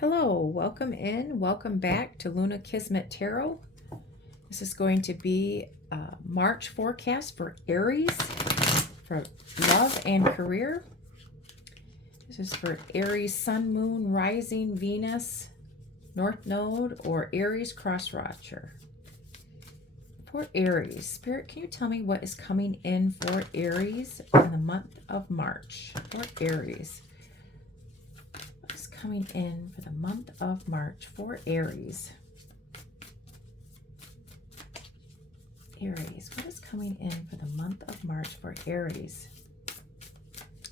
Hello, welcome in, welcome back to Luna Kismet Tarot. This is going to be a March forecast for Aries for love and career. This is for Aries Sun, Moon, Rising, Venus, North Node, or Aries Cross Watcher. For Aries, Spirit, can you tell me what is coming in for Aries in the month of March? For Aries. Coming in for the month of March for Aries. Aries, what is coming in for the month of March for Aries?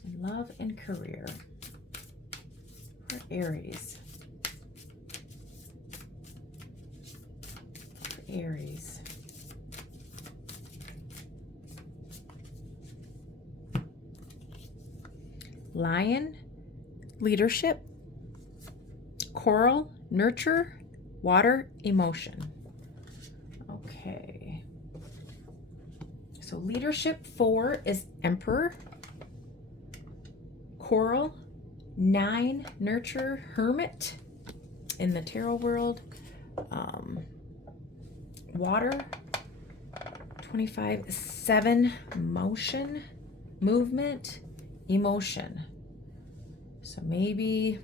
In love and career. For Aries. For Aries. Lion, leadership. Coral, nurture, water, emotion. Okay. So leadership 4 is Emperor. Coral, 9, nurture, Hermit in the tarot world. Water, 25, 7, motion, movement, emotion. So maybe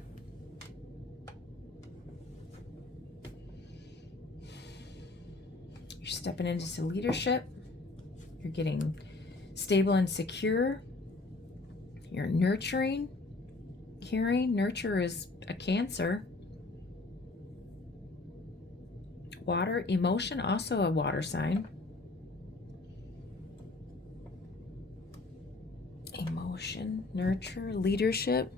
you're stepping into leadership. You're getting stable and secure. You're nurturing, caring. Nurture is a Cancer. Water, emotion, also a water sign. Emotion, nurture, leadership.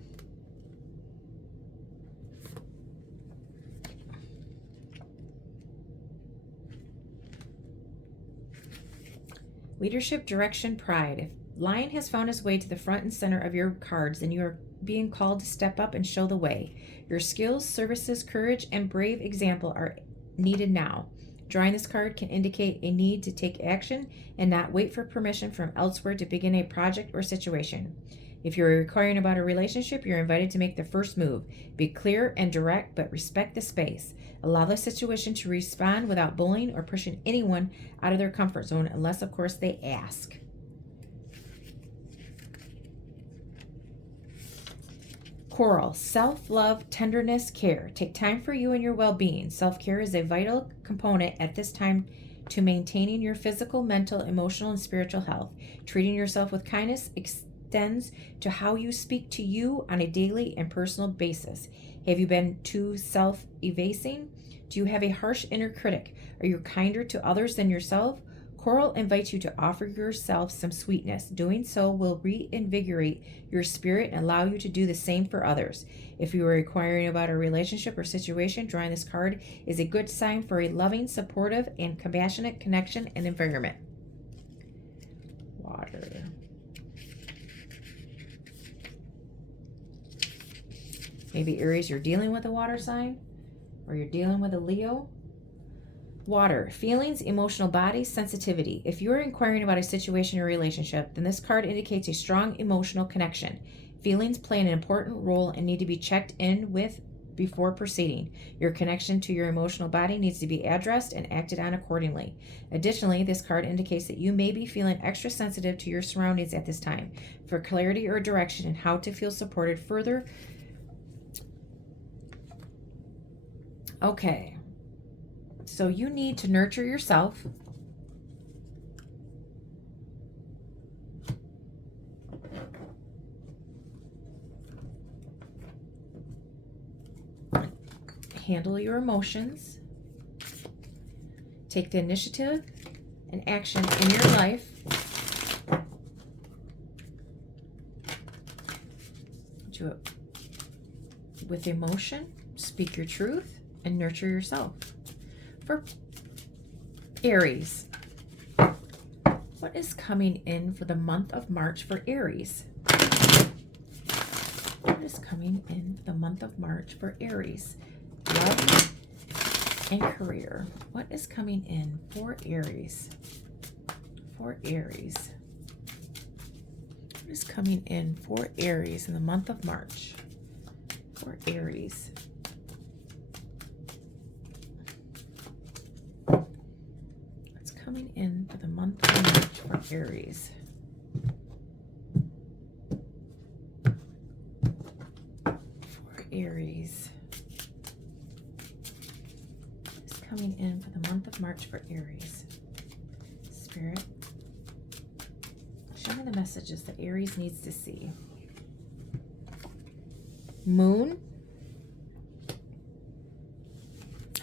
Leadership, direction, pride. If Lion has found his way to the front and center of your cards, then you are being called to step up and show the way. Your skills, services, courage, and brave example are needed now. Drawing this card can indicate a need to take action and not wait for permission from elsewhere to begin a project or situation. If you're inquiring about a relationship, you're invited to make the first move. Be clear and direct, but respect the space. Allow the situation to respond without bullying or pushing anyone out of their comfort zone, unless, of course, they ask. Coral, self-love, tenderness, care. Take time for you and your well-being. Self-care is a vital component at this time to maintaining your physical, mental, emotional, and spiritual health. Treating yourself with kindness extends to how you speak to you on a daily and personal basis. Have you been too self-effacing? Do you have a harsh inner critic? Are you kinder to others than yourself? Coral invites you to offer yourself some sweetness. Doing so will reinvigorate your spirit and allow you to do the same for others. If you are inquiring about a relationship or situation, drawing this card is a good sign for a loving, supportive, and compassionate connection and environment. Water. Maybe Aries, you're dealing with a water sign, or you're dealing with a Leo. Water, feelings, emotional body, sensitivity. If you're inquiring about a situation or relationship, then this card indicates a strong emotional connection. Feelings play an important role and need to be checked in with before proceeding. Your connection to your emotional body needs to be addressed and acted on accordingly. Additionally, this card indicates that you may be feeling extra sensitive to your surroundings at this time. For clarity or direction and how to feel supported further. Okay. So you need to nurture yourself. Handle your emotions. Take the initiative and action in your life. Do it with emotion. Speak your truth and nurture yourself. For Aries, what is coming in for the month of March for Aries? What is coming in for the month of March for Aries? Love and career. What is coming in for Aries? For Aries. What is coming in for Aries in the month of March? For Aries. coming in for the month of March for Aries? For Aries. It's coming in for the month of March for Aries. Spirit, show me the messages that Aries needs to see. Moon,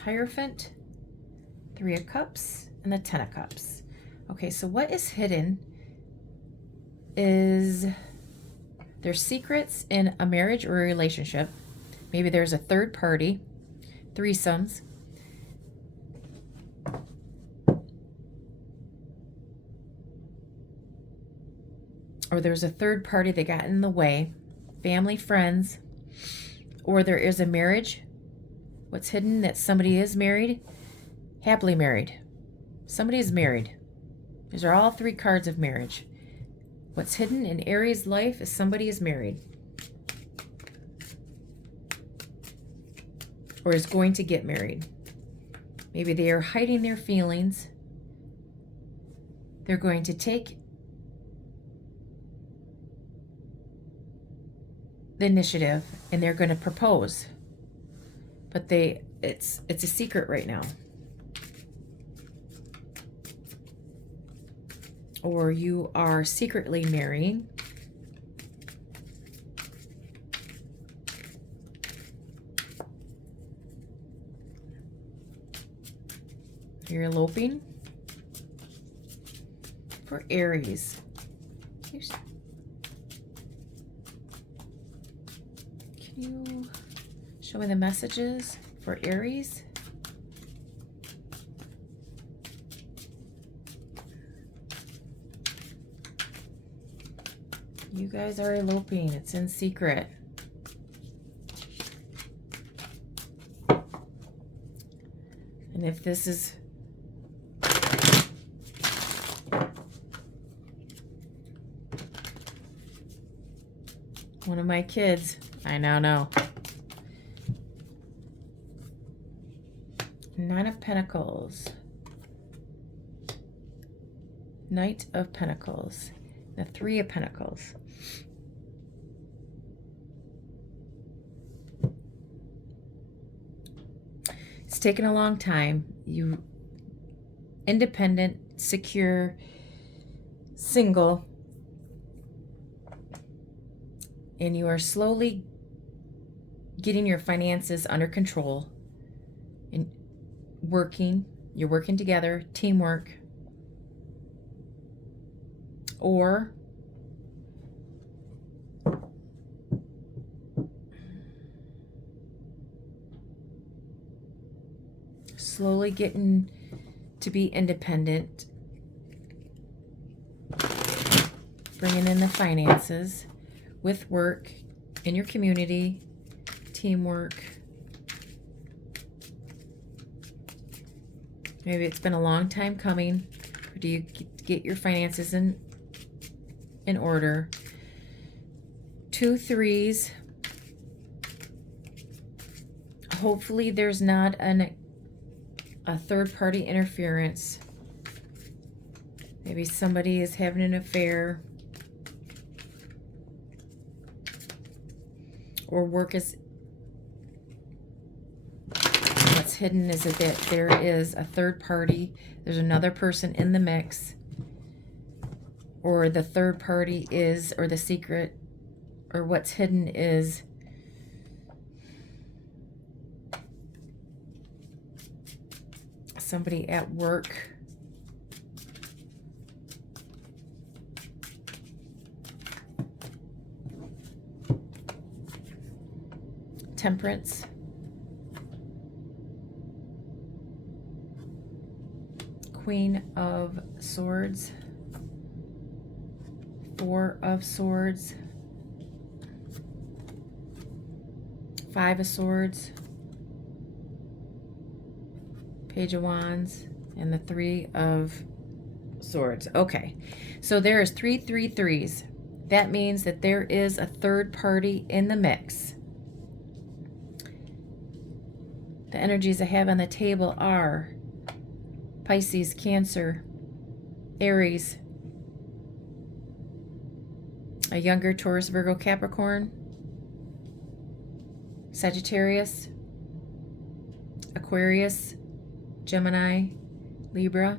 Hierophant, Three of Cups, and the Ten of Cups. Okay, so what is hidden is there's secrets in a marriage or a relationship. Maybe there's a third party, threesomes. Or there's a third party that got in the way, family, friends, or there is a marriage. What's hidden that somebody is married, happily married. Somebody is married. These are all three cards of marriage. What's hidden in Aries' life is somebody is married. Or is going to get married. Maybe they are hiding their feelings. They're going to take the initiative and they're going to propose. But it's a secret right now. Or you are secretly marrying. You're eloping. For Aries. Can you show me the messages for Aries? You guys are eloping. It's in secret. And if this is one of my kids, I now know. Nine of Pentacles. Knight of Pentacles. The Three of Pentacles. It's taken a long time. You independent, secure, single, and you are slowly getting your finances under control and working. You're working together, teamwork. Or slowly getting to be independent, bringing in the finances with work in your community, teamwork. Maybe it's been a long time coming. Or do you get your finances in order? 2 threes. Hopefully there's not a third party interference. Maybe somebody is having an affair. Or work is, what's hidden is that there is a third party. There's another person in the mix. Or the third party is, or the secret, or what's hidden is somebody at work. Temperance. Queen of Swords. 4 of Swords. 5 of Swords. Page of Wands. And the 3 of Swords. Okay. So there is 3 3s. That means that there is a third party in the mix. The energies I have on the table are Pisces, Cancer, Aries, a younger Taurus, Virgo, Capricorn, Sagittarius, Aquarius, Gemini, Libra,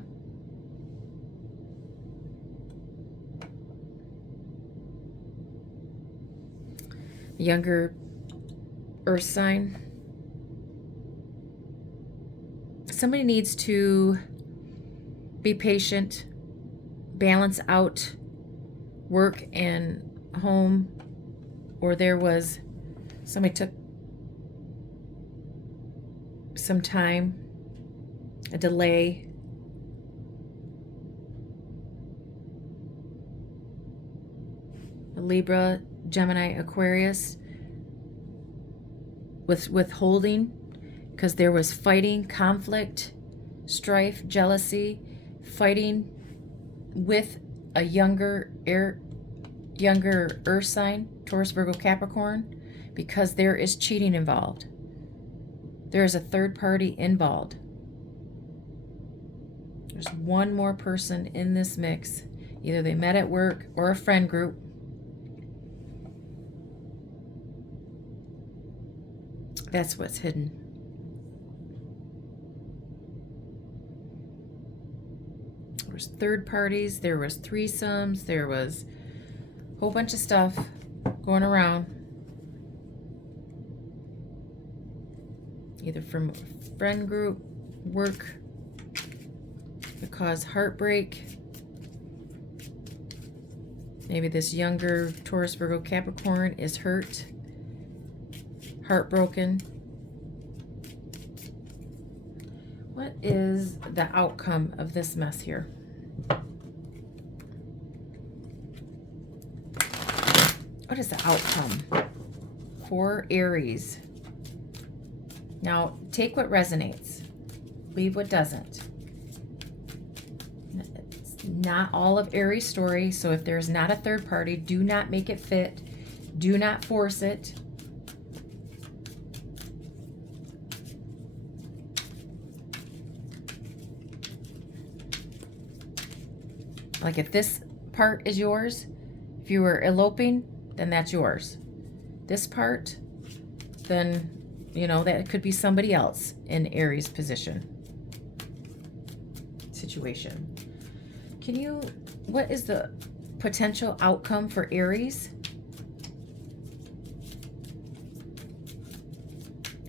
a younger Earth sign. Somebody needs to be patient, balance out work and home, or there was somebody took some time, a delay. Libra, Gemini, Aquarius, with withholding, because there was fighting, conflict, strife, jealousy, fighting with a younger earth sign, Taurus, Virgo, Capricorn, because there is cheating involved. There is a third party involved. There's one more person in this mix. Either they met at work or a friend group. That's what's hidden. There was third parties, there was threesomes, there was a whole bunch of stuff going around. Either from a friend group, work, that cause heartbreak. Maybe this younger Taurus, Virgo, Capricorn is hurt, heartbroken. What is the outcome of this mess here? What is the outcome for Aries? Now, take what resonates, leave what doesn't. It's not all of Aries' story, so if there's not a third party, do not make it fit. Do not force it. Like if this part is yours, if you were eloping, then that's yours. This part, then, you know, that could be somebody else in Aries position. Situation. What is the potential outcome for Aries?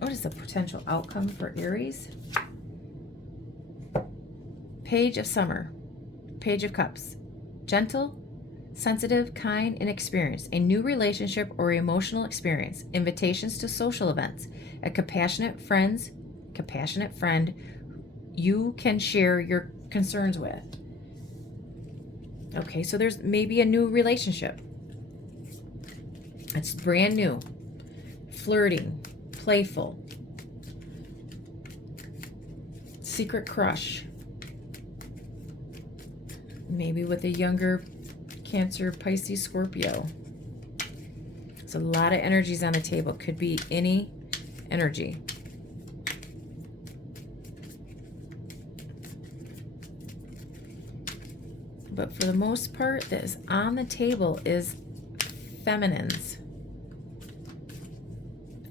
What is the potential outcome for Aries? Page of Summer. Page of Cups. Gentle, sensitive, kind, and experienced. A new relationship or emotional experience. Invitations to social events. A compassionate friend you can share your concerns with. Okay, so there's maybe a new relationship. It's brand new. Flirting, playful. Secret crush. Maybe with a younger Cancer, Pisces, Scorpio. There's a lot of energies on the table. Could be any energy. But for the most part, that is on the table is feminines.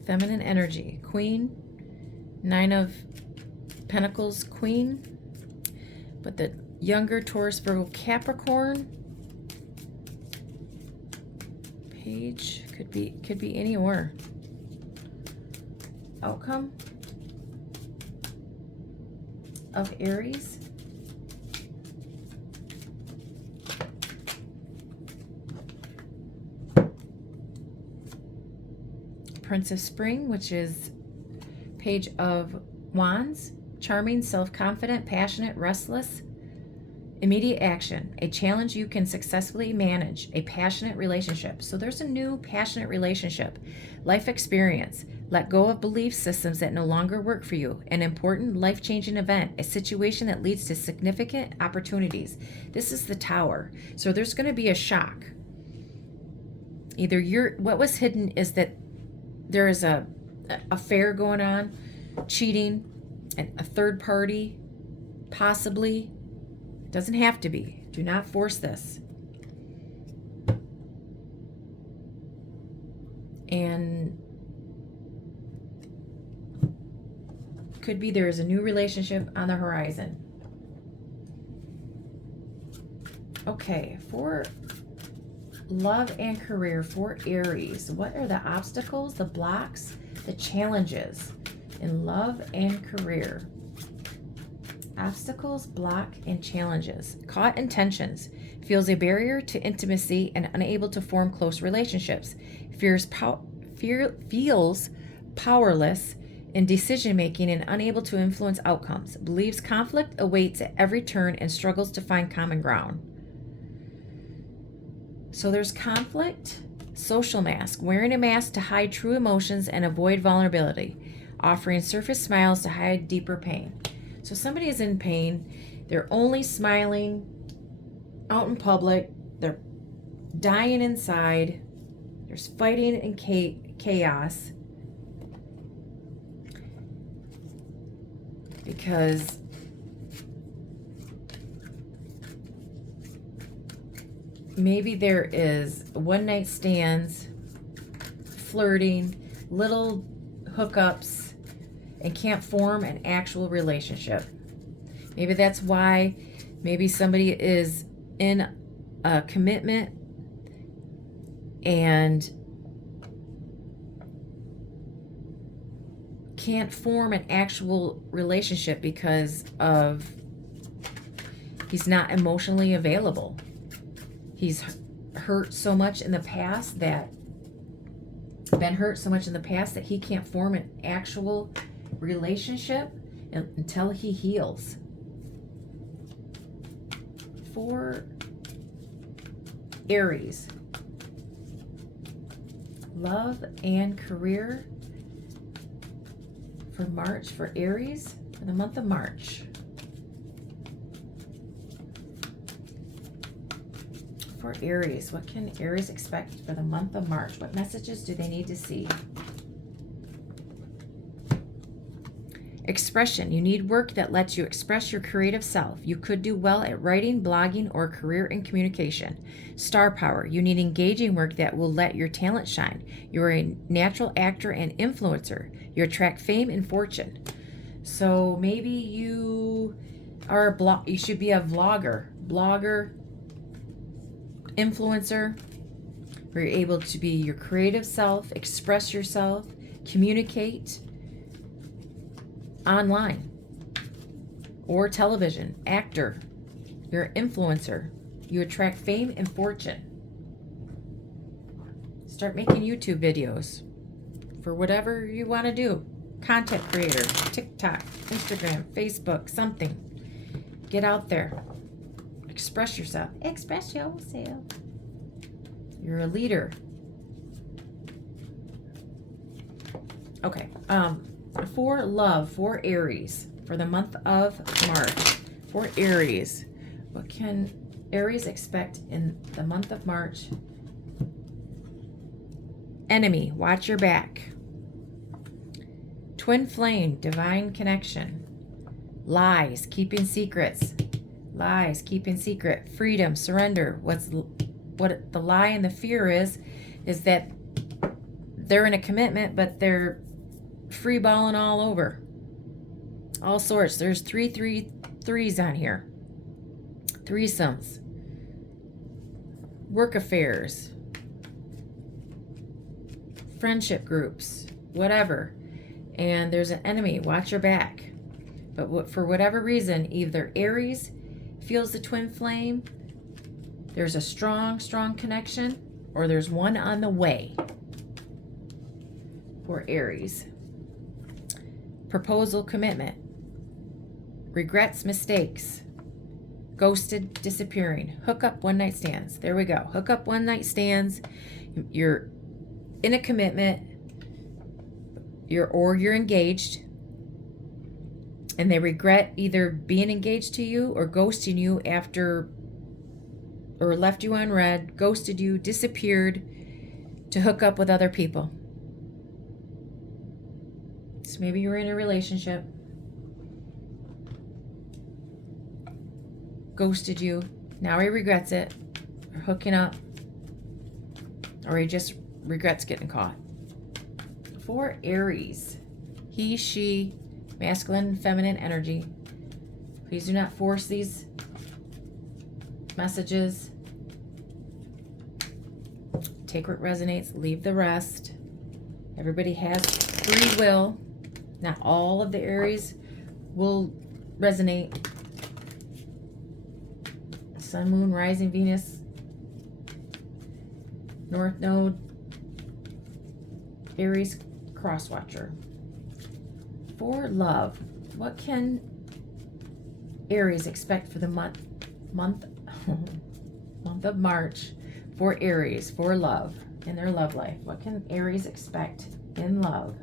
Feminine energy. Queen. 9 of Pentacles, Queen. But the younger Taurus, Virgo, Capricorn. Page. Could be any or. Outcome of Aries. Prince of Spring, which is Page of Wands. Charming, self-confident, passionate, restless. Immediate action. A challenge you can successfully manage. A passionate relationship. So there's a new passionate relationship. Life experience. Let go of belief systems that no longer work for you. An important life-changing event. A situation that leads to significant opportunities. This is the Tower. So there's going to be a shock. Either what was hidden is that there is a affair going on, cheating, and a third party, possibly. Doesn't have to be. Do not force this. And could be there is a new relationship on the horizon. Okay, for love and career, for Aries, what are the obstacles, the blocks, the challenges in love and career? Obstacles, block, and challenges. Caught in tensions. Feels a barrier to intimacy and unable to form close relationships. Feels powerless in decision making and unable to influence outcomes. Believes conflict awaits at every turn and struggles to find common ground. So there's conflict. Social mask. Wearing a mask to hide true emotions and avoid vulnerability. Offering surface smiles to hide deeper pain. So somebody is in pain. They're only smiling out in public. They're dying inside. There's fighting and chaos. Because maybe there is one-night stands, flirting, little hookups, and can't form an actual relationship. Maybe that's why maybe somebody is in a commitment and can't form an actual relationship because of he's not emotionally available. He's hurt so much in the past that he can't form an actual relationship until he heals. For Aries, love and career for March, for Aries, for the month of March. For Aries, what can Aries expect for the month of March? What messages do they need to see? Expression. You need work that lets you express your creative self. You could do well at writing, blogging, or career in communication. Star power. You need engaging work that will let your talent shine. You're a natural actor and influencer. You attract fame and fortune. So maybe you are you should be a blogger, influencer, where you're able to be your creative self, express yourself, communicate online or television. Actor, you're an influencer. You attract fame and fortune. Start making YouTube videos for whatever you want to do. Content creator, TikTok, Instagram, Facebook, something. Get out there. Express yourself. Express yourself. You're a leader. Okay. For love, for Aries, for the month of March, for Aries, what can Aries expect in the month of March? Enemy, watch your back. Twin flame, divine connection. Lies, keeping secrets. Lies, keeping secret. Freedom, surrender. What the lie and the fear is that they're in a commitment, but they're free balling all over. All sorts. There's 333s on here. Threesomes. Work affairs. Friendship groups. Whatever. And there's an enemy. Watch your back. But for whatever reason, either Aries feels the twin flame, there's a strong connection, or there's one on the way for Aries. Proposal, commitment. Regrets, mistakes. Ghosted, disappearing. Hookup, one-night stands. There we go. Hookup, one-night stands. You're in a commitment. You're engaged. And they regret either being engaged to you or ghosting you after, or left you unread, ghosted you, disappeared to hook up with other people. So maybe you were in a relationship, ghosted you, Now he regrets it, or hooking up, or he just regrets getting caught. For Aries, he, she, masculine and feminine energy. Please do not force these messages. Take what resonates, leave the rest. Everybody has free will. Not all of the Aries will resonate. Sun, Moon, Rising, Venus, North Node, Aries, Crosswatcher. For love, what can Aries expect for the month of March for Aries, for love, in their love life? What can Aries expect in love?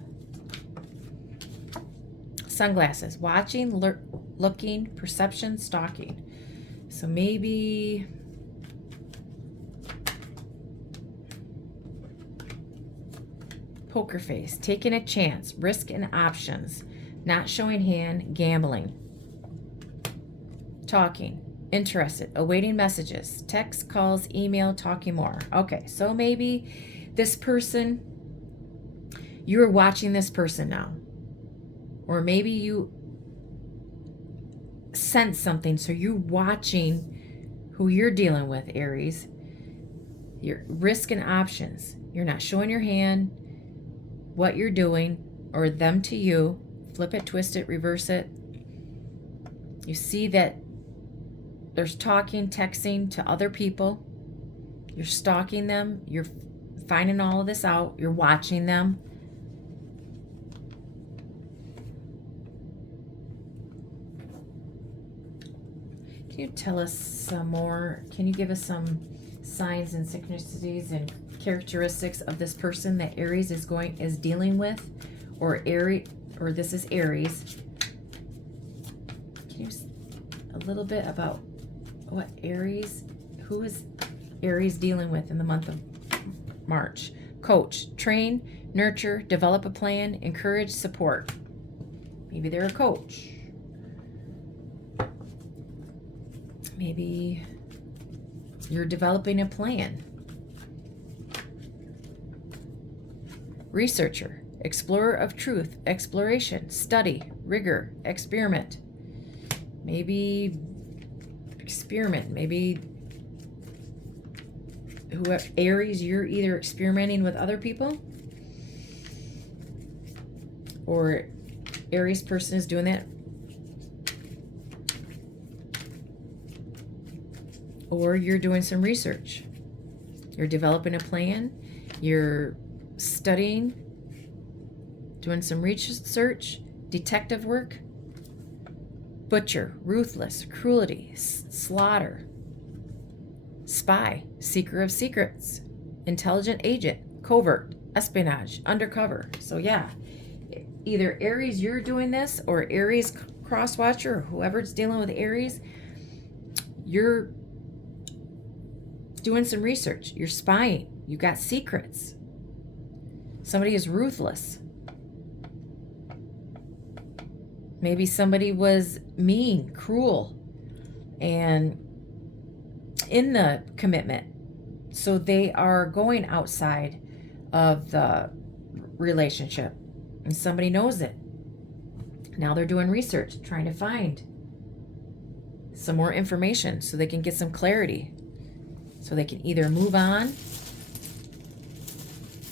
Sunglasses, watching, looking, perception, stalking. So maybe poker face, taking a chance, risk and options, not showing hand, gambling, talking, interested, awaiting messages, text, calls, email, talking more. Okay, so maybe this person, you're watching this person now. Or maybe you sense something, so you're watching who you're dealing with, Aries. Your risk and options. You're not showing your hand, what you're doing, or them to you. Flip it, twist it, reverse it. You see that there's talking, texting to other people. You're stalking them. You're finding all of this out. You're watching them. Can you tell us some more? Can you give us some signs and synchronicities and characteristics of this person that Aries is dealing with, or this is Aries? Can you a little bit about what Aries, who is Aries dealing with in the month of March? Coach, train, nurture, develop a plan, encourage, support. Maybe they're a coach. Maybe you're developing a plan. Researcher, explorer of truth, exploration, study, rigor, experiment. Maybe experiment. Maybe whoever, Aries, you're either experimenting with other people, or Aries person is doing that, or you're doing some research. You're developing a plan. You're studying, doing some research, detective work. Butcher, ruthless, cruelty, slaughter. Spy, seeker of secrets, intelligent agent, covert, espionage, undercover. So yeah, either Aries, you're doing this, or Aries crosswatcher, or whoever's dealing with Aries, you're doing some research. You're spying. You got secrets. Somebody is ruthless. Maybe somebody was mean, cruel, and in the commitment. So they are going outside of the relationship, and somebody knows it. Now they're doing research, trying to find some more information so they can get some clarity, so they can either move on,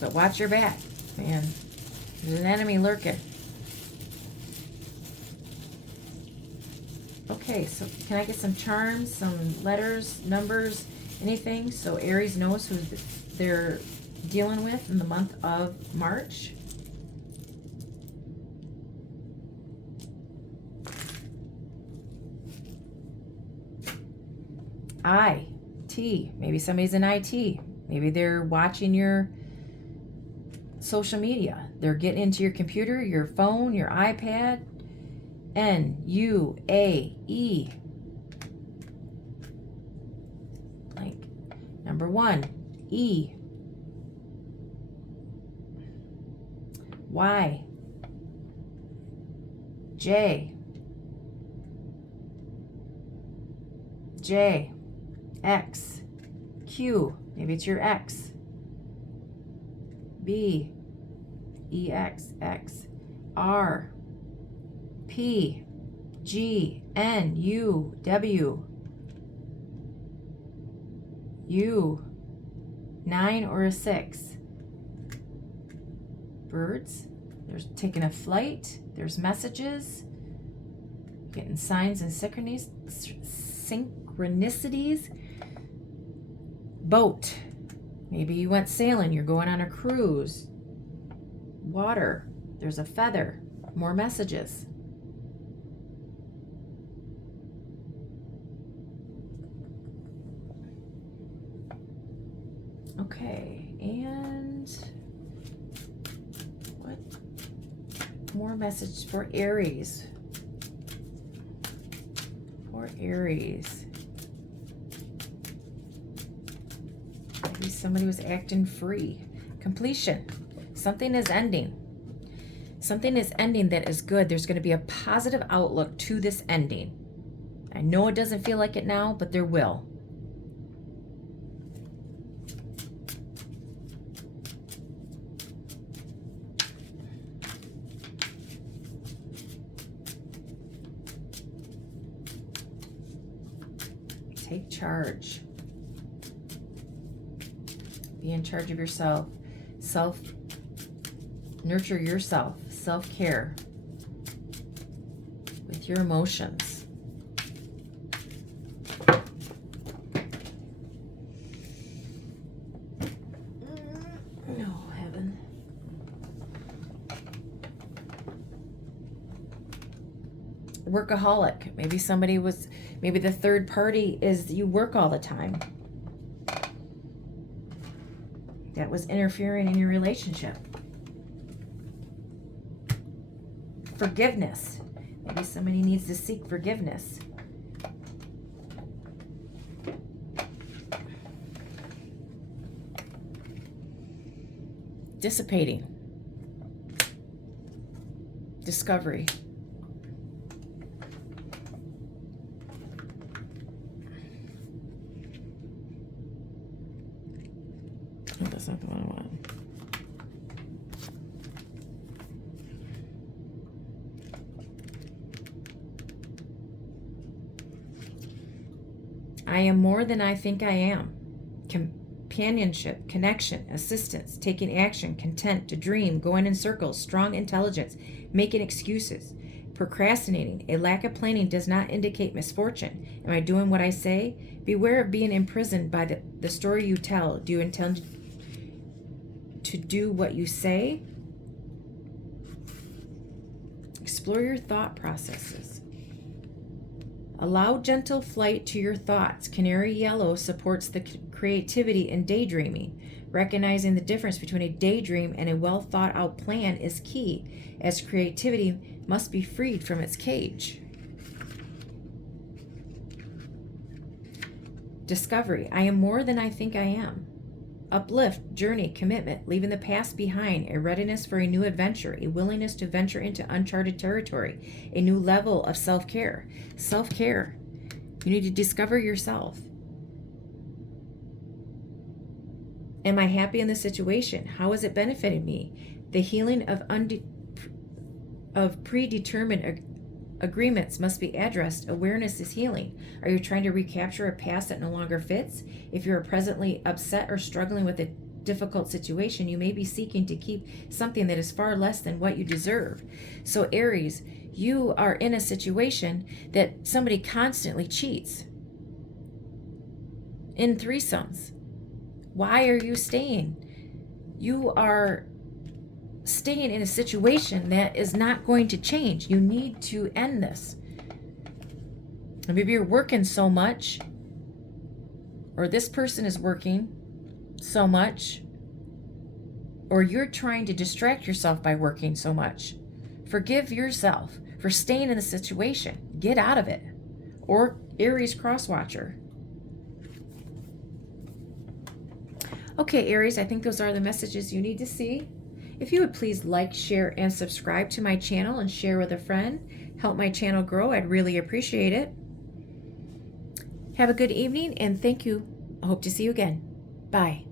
but watch your back, man. There's an enemy lurking. Okay, so can I get some charms, some letters, numbers, anything, so Aries knows who they're dealing with in the month of March? IT. Maybe somebody's in IT. Maybe they're watching your social media. They're getting into your computer, your phone, your iPad. NUAE. Blank. Number 1. E. Y. J. J. X, Q, maybe it's your ex. B, EX, X, R, P, G, N, U, W, U, 9 or a 6. Birds, there's taking a flight, there's messages, getting signs and synchronicities. Boat, maybe you went sailing, you're going on a cruise. Water, there's a feather, more messages. Okay, and what more message for Aries? For Aries. Maybe somebody was acting free. Completion. Something is ending. Something is ending that is good. There's going to be a positive outlook to this ending. I know it doesn't feel like it now, but there will. Take charge. Be in charge of yourself. Nurture yourself. Self-care with your emotions. No, heaven. Workaholic. Maybe somebody was, maybe the third party is you work all the time. That was interfering in your relationship. Forgiveness. Maybe somebody needs to seek forgiveness. Dissipating. Discovery. Oh, that's not the one I want. I am more than I think I am. Companionship, connection, assistance, taking action, content, to dream, going in circles, strong intelligence, making excuses, procrastinating. A lack of planning does not indicate misfortune. Am I doing what I say? Beware of being imprisoned by the story you tell. Do you intend to do what you say? Explore your thought processes. Allow gentle flight to your thoughts. Canary yellow supports the creativity and daydreaming. Recognizing the difference between a daydream and a well thought out plan is key, as creativity must be freed from its cage. Discovery. I am more than I think I am. Uplift, journey, commitment, leaving the past behind, a readiness for a new adventure, a willingness to venture into uncharted territory, a new level of self-care. Self-care. You need to discover yourself. Am I happy in the situation? How is it benefiting me? The healing of predetermined agreements must be addressed. Awareness is healing. Are you trying to recapture a past that no longer fits? If you are presently upset or struggling with a difficult situation, you may be seeking to keep something that is far less than what you deserve. So Aries, you are in a situation that somebody constantly cheats. In threesomes. Why are you staying? You are staying in a situation that is not going to change. You need to end this. Maybe you're working so much, or this person is working so much, or you're trying to distract yourself by working so much. Forgive yourself for staying in the situation. Get out of it. Or Aries crosswatcher. Okay, Aries, I think those are the messages you need to see. If you would please like, share, and subscribe to my channel and share with a friend. Help my channel grow. I'd really appreciate it. Have a good evening, and thank you. I hope to see you again. Bye.